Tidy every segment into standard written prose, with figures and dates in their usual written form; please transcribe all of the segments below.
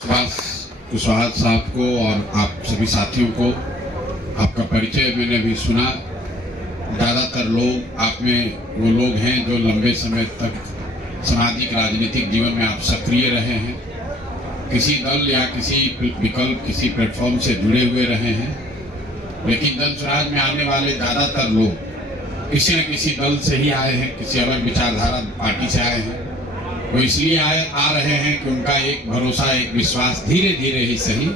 कुशवाहा साहब को और आप सभी साथियों को आपका परिचय मैंने भी सुना। ज़्यादातर लोग आप में वो लोग हैं जो लंबे समय तक सामाजिक राजनीतिक जीवन में आप सक्रिय रहे हैं, किसी दल या किसी विकल्प किसी प्लेटफॉर्म से जुड़े हुए रहे हैं। लेकिन जन स्वराज में आने वाले ज़्यादातर लोग किसी न किसी दल से ही आए हैं, किसी अलग विचारधारा पार्टी से आए हैं। वो इसलिए आ रहे हैं कि उनका एक भरोसा, एक विश्वास धीरे धीरे ही सही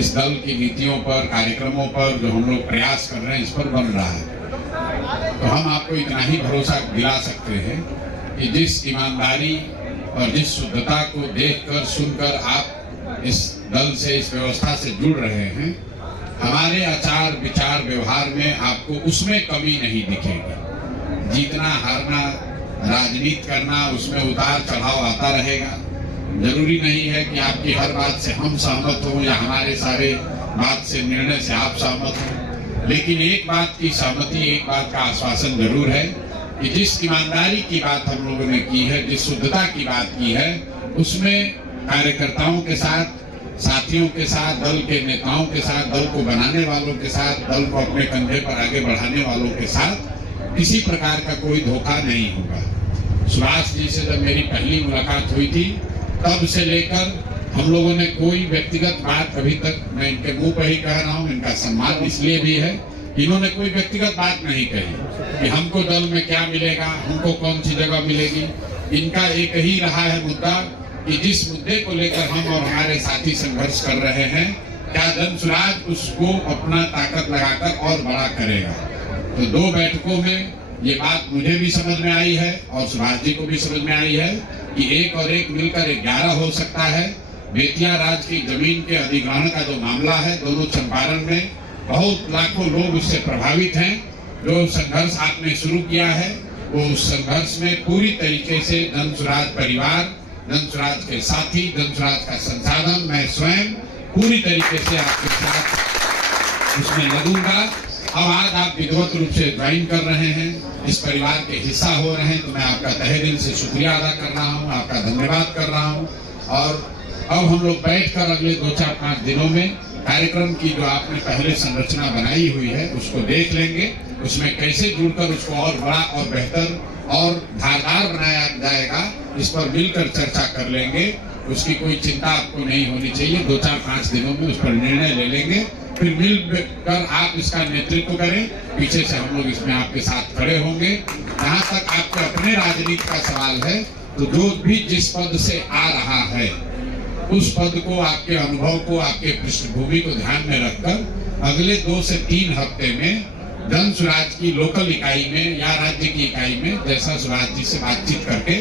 इस दल की नीतियों पर, कार्यक्रमों पर जो हम लोग प्रयास कर रहे हैं इस पर बन रहा है। तो हम आपको इतना ही भरोसा दिला सकते हैं कि जिस ईमानदारी और जिस शुद्धता को देखकर सुनकर आप इस दल से, इस व्यवस्था से जुड़ रहे हैं, हमारे आचार विचार व्यवहार में आपको उसमें कमी नहीं दिखेगी। जीतना हारना, राजनीति करना, उसमें उतार चढ़ाव आता रहेगा। जरूरी नहीं है कि आपकी हर बात से हम सहमत हों या हमारे सारे बात से, निर्णय से आप सहमत हों। लेकिन एक बात की सहमति, एक बात का आश्वासन जरूर है कि जिस ईमानदारी की बात हम लोगों ने की है, जिस शुद्धता की बात की है, उसमें कार्यकर्ताओं के साथ, साथियों के साथ, दल के नेताओं के साथ, दल को बनाने वालों के साथ, दल को अपने कंधे पर आगे बढ़ाने वालों के साथ किसी प्रकार का कोई धोखा नहीं होगा। सुभाष जी से जब मेरी पहली मुलाकात हुई थी, तब से लेकर हम लोगों ने कोई व्यक्तिगत बात अभी तक, मैं इनके मुंह पर ही कह रहा हूँ, इनका सम्मान इसलिए भी है, इन्होंने कोई व्यक्तिगत बात नहीं कही कि हमको दल में क्या मिलेगा, हमको कौन सी जगह मिलेगी। इनका एक ही रहा है मुद्दा कि जिस मुद्दे को लेकर हम और हमारे साथी संघर्ष कर रहे हैं, क्या जन स्वराज उसको अपना ताकत लगाकर और बड़ा करेगा। तो दो बैठकों में ये बात मुझे भी समझ में आई है और सुभाष जी को भी समझ में आई है कि 1 और 1 मिलकर 11 हो सकता है। बेतिया राज की जमीन के अधिग्रहण का जो मामला है, दोनों चंपारण में बहुत लाखों लोग उससे प्रभावित हैं। जो संघर्ष आपने शुरू किया है, वो उस संघर्ष में पूरी तरीके से जन स्वराज परिवार, जन स्वराज के साथी, जन स्वराज का संसाधन, मैं स्वयं पूरी तरीके से आपके साथ उसमें लगूंगा। अब आज आप विधिवत रूप से ज्वाइन कर रहे हैं, इस परिवार के हिस्सा हो रहे हैं, तो मैं आपका तहे दिल से शुक्रिया अदा कर रहा हूं, आपका धन्यवाद कर रहा हूं। और अब हम लोग बैठकर अगले 2-4-5 दिनों में कार्यक्रम की जो आपने पहले संरचना बनाई हुई है उसको देख लेंगे, उसमें कैसे जुड़कर उसको और बड़ा और बेहतर और धारदार बनाया जाएगा, इस पर मिलकर चर्चा कर लेंगे। उसकी कोई चिंता आपको नहीं होनी चाहिए। 2-4-5 दिनों में उस पर निर्णय ले लेंगे, फिर मिलकर आप इसका नेतृत्व करें। पीछे से हम लोग इसमें आपके साथ खड़े होंगे। जहाँ तक आपके अपने राजनीति का सवाल है, तो जो भी जिस पद से आ रहा है, उस पद को, आपके अनुभव को, आपके पृष्ठभूमि को ध्यान में रखकर अगले 2 से 3 हफ्ते में जन स्वराज की लोकल इकाई में या राज्य की इकाई में, जैसा स्वराज जी से बातचीत करके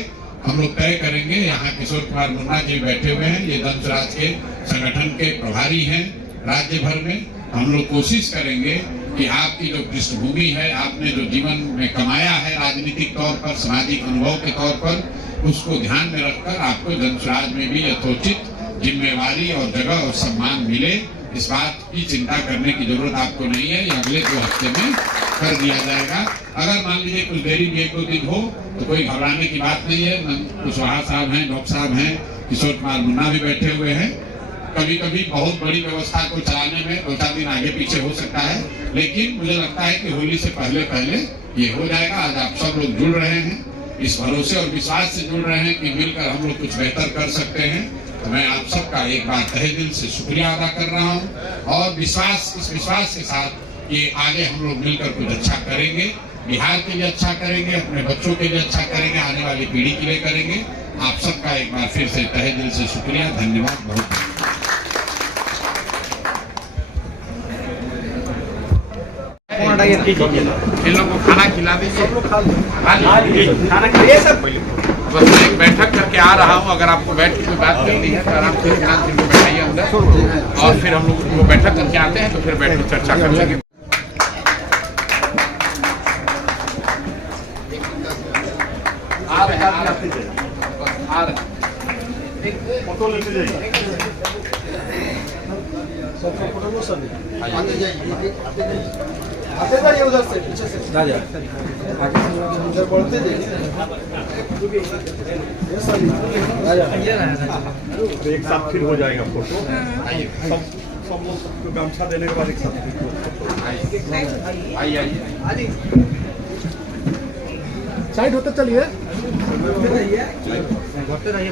हम लोग तय करेंगे। यहाँ किशोर कुमार मुन्ना जी बैठे हुए हैं, ये जन स्वराज के संगठन के प्रभारी हैं राज्य भर में। हम लोग कोशिश करेंगे कि आपकी जो पृष्ठभूमि है, आपने जो जीवन में कमाया है राजनीतिक तौर पर, सामाजिक अनुभव के तौर पर, उसको ध्यान में रखकर आपको जन स्वराज में भी यथोचित जिम्मेवारी और जगह और सम्मान मिले। इस बात की चिंता करने की जरूरत आपको नहीं है, ये अगले 2 हफ्ते में कर दिया जाएगा। अगर मान लीजिए कुछ देरी भी 1-2 दिन हो तो कोई घबराने की बात नहीं है। कुशवाहा साहब हैं, डॉक्टर साहब हैं, किशोर कुमार मुन्ना भी बैठे हुए हैं। कभी कभी बहुत बड़ी व्यवस्था को चलाने में 2-4 दिन आगे पीछे हो सकता है, लेकिन मुझे लगता है कि होली से पहले पहले ये हो जाएगा। आज आप सब लोग जुड़ रहे हैं, इस भरोसे और विश्वास से जुड़ रहे हैं कि मिलकर हम लोग कुछ बेहतर कर सकते हैं। तो मैं आप सबका एक बार तहे दिल से शुक्रिया अदा कर रहा हूँ और विश्वास, इस विश्वास के साथ कि आगे हम लोग मिलकर कुछ अच्छा करेंगे, बिहार के लिए अच्छा करेंगे, अपने बच्चों के लिए अच्छा करेंगे, आने वाली पीढ़ी के लिए करेंगे। आप सबका एक बार फिर से तहे दिल से शुक्रिया, धन्यवाद, बहुत बहुत। इन लोगों को खाना खिला दीजिए, बस मैं एक बैठक करके आ रहा हूँ। अगर आपको बैठ के कोई बात करनी है तो आराम से इनको बैठाइए अंदर, और फिर हम लोग वो बैठक करके आते हैं तो फिर बैठ कर चर्चा कर लेंगे। आ रहे फोटो लेते जाइए। आते जाइए उधर से, पीछे से राजा उधर बढ़ते जाइए। तो एक साथ फिर हो जाएगा फोटो। सब लोग सबको गमछा देने के बाद एक साथ फिर आइए साइड होते चलिए। बढ़ते रहिए